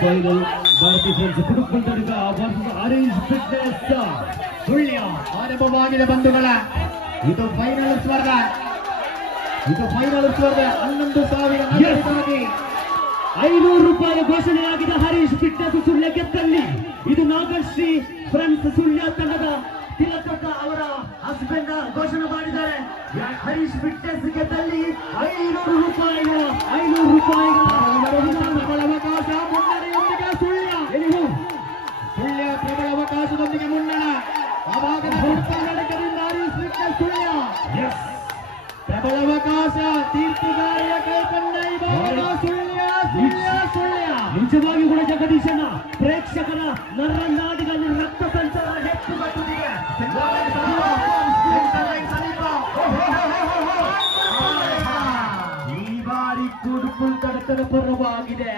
Final Bharatiya friends ಕುಡುಕುಂದರ್ಗ versus orange fitness Sullia ಆರಂಭವಾಗಿದೆ ಬಂಧುಗಳ. ಇದು ಫೈನಲ್ ಸ್ಪರ್ಧೆ. 11,000 500 ರೂಪಾಯಿ ಘೋಷಣೆಯಾಗಿದೆ. ಹರೀಶ್ ಫಿಟ್ನೆಸ್ ಸುಳ್ಯ ಗೆದ್ದಲ್ಲಿ ಇದು ನಾಗಶ್ರೀ ಫ್ರೆಂಡ್ಸ್ ಸುಳ್ಯ ತಂಡದ ತಿಲಕ ಅವರ ಹಸ್ಬೆಂಡ್ ಘೋಷಣೆ ಮಾಡಿದ್ದಾರೆ. ಹರೀಶ್ ಫಿಟ್ನೆಸ್ ಗೆದ್ದಲ್ಲಿ 500 ರೂಪಾಯಿಗಳ ಅವಕಾಶ ಮುನ್ನಡೆಯೊಂದಿಗೆ ಸುಳ್ಯ ಪ್ರಬಲ ಅವಕಾಶದೊಂದಿಗೆ ಮುನ್ನಡ. ಅವಾಗದ ಹುಡುಕಾಟದಿಂದ ಹರೀಶ್ ಫಿಟ್ನೆಸ್ ಸುಳ್ಯ ಪ್ರಬಲ ಅವಕಾಶ. ತೀರ್ಪುಗಾರಿಯ ಕೈಪನ್ನ ಸುಳ್ಯ. ನಿಜವಾಗಿ ಕೂಡ ಜಗದೀಶನ ಪ್ರೇಕ್ಷಕರ ನರನಾಡಿಗಳ ರಕ್ತ ಸಂಚಾರ ಹೆಚ್ಚುಗಟ್ಟುತ್ತಿದೆ. ಈ ಬಾರಿ ಕುಡುಕುಂದರ್ಗದ ಪರವಾಗಿದೆ.